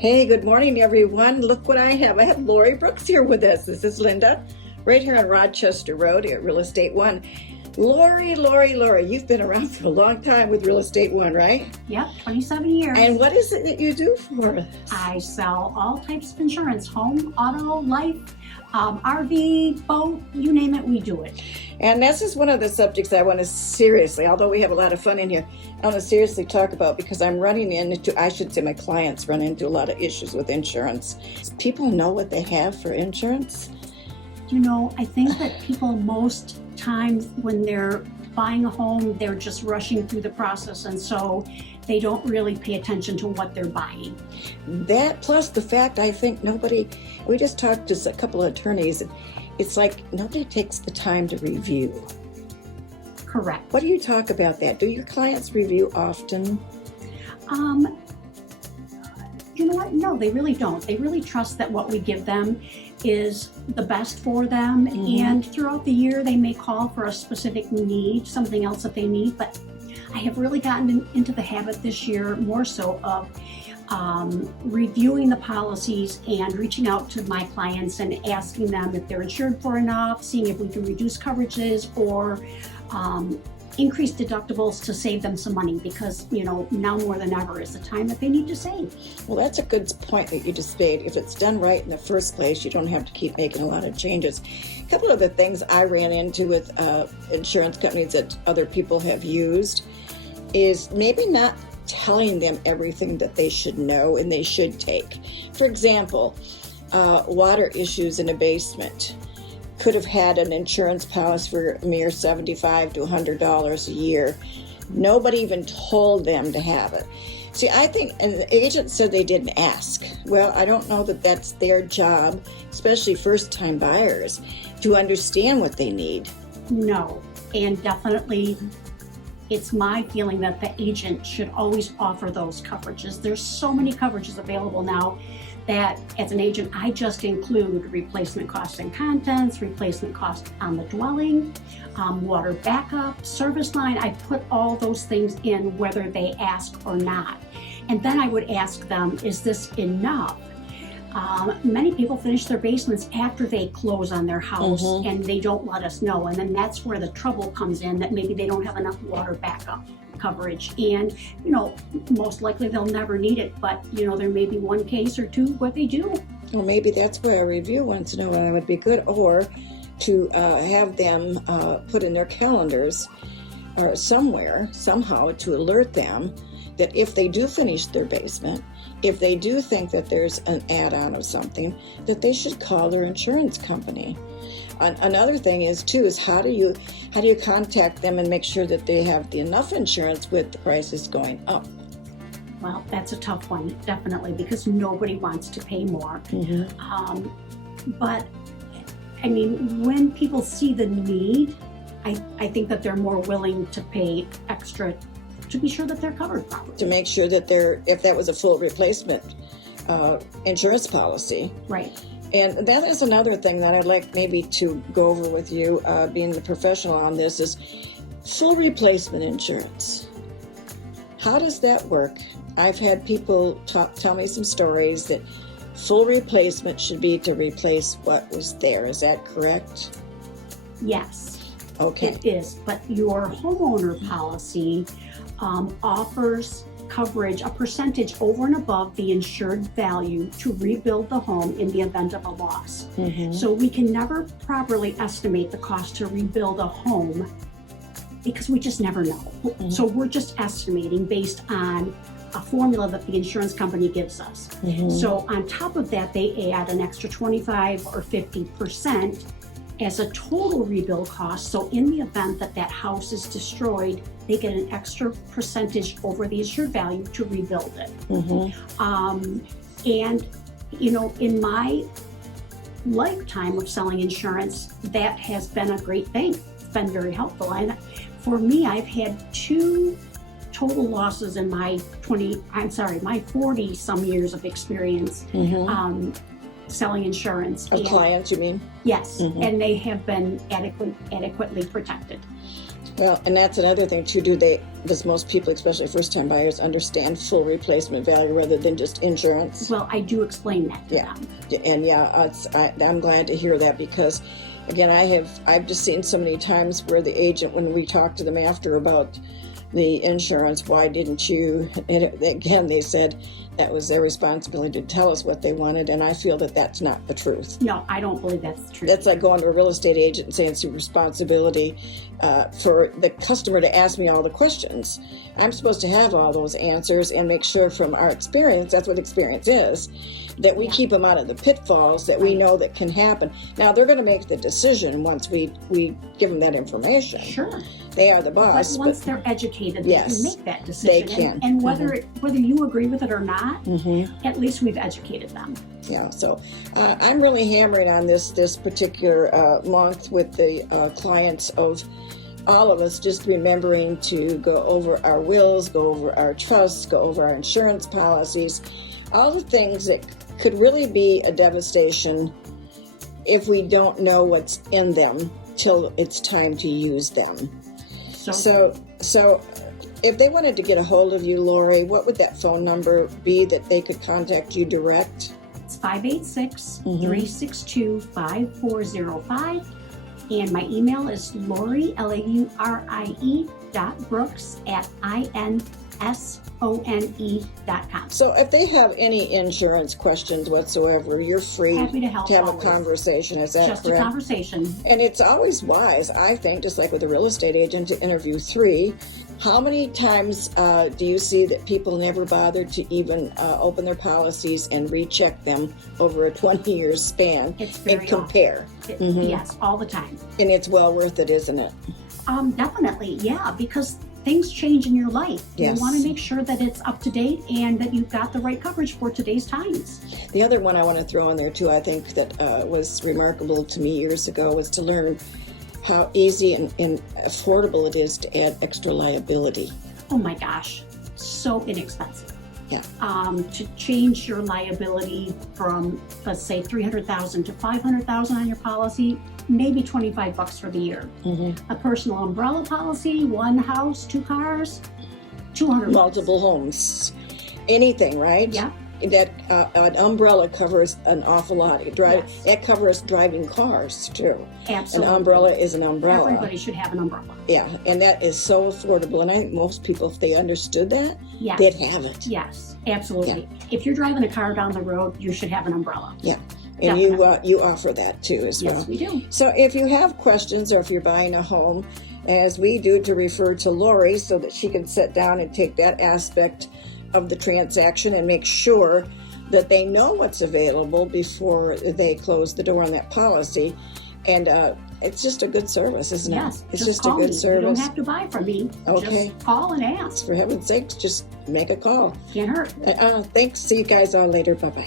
Hey, good morning, everyone. Look what I have. I have Laurie Brooks here with us. This is Linda, right here on Rochester Road at Real Estate One. Laurie, you've been around for a long time with Real Estate One, right? Yep, 27 years. And what is it that you do for us? I sell all types of insurance, home, auto, life, RV, boat, you name it, we do it. And this is one of the subjects I want to seriously, although we have a lot of fun in here, I want to seriously talk about because I'm running into, I should say my clients run into a lot of issues with insurance. People know what they have for insurance? You know, I think that people most times when they're buying a home, they're just rushing through the process, and so they don't really pay attention to what they're buying. That plus the fact I think we just talked to a couple of attorneys, and it's like nobody takes the time to review. Correct. What do you talk about that? Do your clients review often? You know what? No, they really don't. They really trust that what we give them is the best for them. Mm-hmm. And throughout the year, they may call for a specific need, something else that they need. But I have really gotten into the habit this year more so of reviewing the policies and reaching out to my clients and asking them if they're insured for enough, seeing if we can reduce coverages or increase deductibles to save them some money, because you know now more than ever is the time that they need to save. Well, that's a good point that you just made. If it's done right in the first place, you don't have to keep making a lot of changes. A couple of the things I ran into with insurance companies that other people have used is maybe not telling them everything that they should know and they should take. For example, water issues in a basement. Could have had an insurance policy for a mere $75 to $100 a year. Nobody even told them to have it. See, I think, and the agent said they didn't ask. Well, I don't know that that's their job, especially first-time buyers, to understand what they need. No, and definitely it's my feeling that the agent should always offer those coverages. There's so many coverages available now that as an agent, I just include replacement costs and contents, replacement cost on the dwelling, water backup, service line. I put all those things in whether they ask or not. And then I would ask them, is this enough? Many people finish their basements after they close on their house, mm-hmm. and they don't let us know. And then that's where the trouble comes in, that maybe they don't have enough water backup coverage. And, you know, most likely they'll never need it, but, you know, there may be one case or two where they do. Well, maybe that's why a review once in a while would be good, or to have them put in their calendars or somewhere, somehow, to alert them that if they do finish their basement, if they do think that there's an add-on of something, that they should call their insurance company. Another thing is how do you contact them and make sure that they have enough insurance with the prices going up? Well, that's a tough one, definitely, because nobody wants to pay more. Mm-hmm. But I mean, when people see the need, I think that they're more willing to pay extra to be sure that they're covered properly. To make sure that if that was a full replacement insurance policy. Right. And that is another thing that I'd like maybe to go over with you, being the professional on this, is full replacement insurance. How does that work? I've had people tell me some stories that full replacement should be to replace what was there. Is that correct? Yes. Okay. It is, but your homeowner policy offers coverage, a percentage over and above the insured value to rebuild the home in the event of a loss. Mm-hmm. So we can never properly estimate the cost to rebuild a home because we just never know. Mm-hmm. So we're just estimating based on a formula that the insurance company gives us. Mm-hmm. So on top of that, they add an extra 25 or 50% as a total rebuild cost. So in the event that that house is destroyed, they get an extra percentage over the insured value to rebuild it. Mm-hmm. And, you know, in my lifetime of selling insurance, that has been a great thing. It's been very helpful. And for me, I've had 2 total losses in my 40 some years of experience. Mm-hmm. Selling insurance. Of clients, you mean? Yes, mm-hmm. And they have been adequately protected. Well, and that's another thing too. Does most people, especially first-time buyers, understand full replacement value rather than just insurance? Well, I do explain that to them. And I'm glad to hear that, because again, I've just seen so many times where the agent, when we talk to them after about the insurance, why didn't you? And again, they said that was their responsibility to tell us what they wanted, and I feel that that's not the truth. No, I don't believe that's the truth. That's like going to a real estate agent and saying it's your responsibility for the customer to ask me all the questions. I'm supposed to have all those answers and make sure from our experience, that's what experience is, that we keep them out of the pitfalls that we know that can happen. Now, they're going to make the decision once we give them that information. Sure. They are the boss. But once they're educated, they can make that decision. They can. And whether you agree with it or not, at least we've educated them. Yeah, so I'm really hammering on this particular month with the clients of all of us, just remembering to go over our wills, go over our trusts, go over our insurance policies, all the things that could really be a devastation if we don't know what's in them till it's time to use them. So if they wanted to get a hold of you, Laurie, what would that phone number be that they could contact you direct? It's 586-362-5405. And my email is Laurie, Laurie, .brooks@insone.com. So if they have any insurance questions whatsoever, you're free Happy to help have always. a conversation. Is that Just correct? a conversation. And it's always wise, I think, just like with a real estate agent, to interview 3. How many times do you see that people never bother to even open their policies and recheck them over a 20-year span and compare? Yes, all the time. And it's well worth it, isn't it? Definitely, yeah, because things change in your life. Yes. You want to make sure that it's up to date and that you've got the right coverage for today's times. The other one I want to throw in there too, I think that was remarkable to me years ago, was to learn how easy and affordable it is to add extra liability. Oh my gosh, so inexpensive. Yeah. To change your liability from, let's say, $300,000 to $500,000 on your policy, maybe $25 for the year. A personal umbrella policy, 1 house, 2 cars, $200. Multiple homes, anything, right? Yeah. That an umbrella covers an awful lot. It covers driving cars too. Absolutely. An umbrella is an umbrella. Everybody should have an umbrella. Yeah, and that is so affordable. And I think most people, if they understood that, they'd have it. Yes, absolutely. If you're driving a car down the road, you should have an umbrella. Yeah. And you offer that too as well. Yes, we do. So if you have questions, or if you're buying a home, as we do, to refer to Laurie so that she can sit down and take that aspect of the transaction and make sure that they know what's available before they close the door on that policy. And it's just a good service, isn't it? It's just a good service. You don't have to buy from me. Okay. Just call and ask. For heaven's sake, just make a call. Can't hurt. Thanks. See you guys all later. Bye-bye.